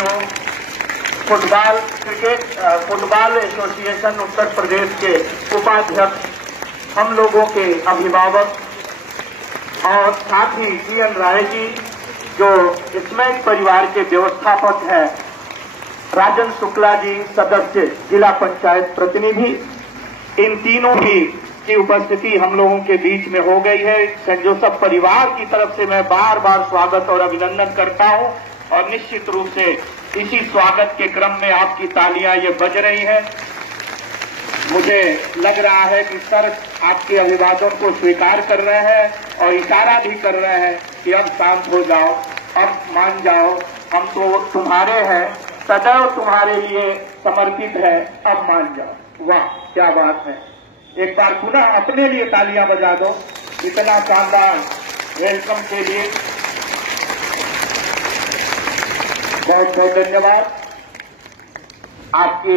हो, football association Uttar Pradesh के उपाध्यक्ष, हम लोगों के अभिभावक और साथ ही जीएन राय जी जो स्मैक परिवार के व्यवस्थापक हैं, राजन शुक्ला जी सदस्य जिला पंचायत प्रतिनिधि, इन तीनों की उपस्थिति हम लोगों के बीच में हो गई है। सेंट जोसेफ परिवार की तरफ से मैं बार बार स्वागत और अभिनंदन करता हूं और निश्चित रूप से इसी स्वागत के क्रम में आपकी तालियां ये बज रही हैं। मुझे लग रहा है कि सर आपके अभिवादन को स्वीकार कर रहे हैं और इशारा भी कर रहे हैं कि अब शांत हो जाओ, अब मान जाओ, हम तो तुम्हारे हैं, सदैव तुम्हारे लिए समर्पित है, अब मान जाओ। वाह क्या बात है, एक बार पुनः अपने लिए तालियां बजा दो इतना शानदार वेलकम के लिए। बहुत बहुत धन्यवाद आपके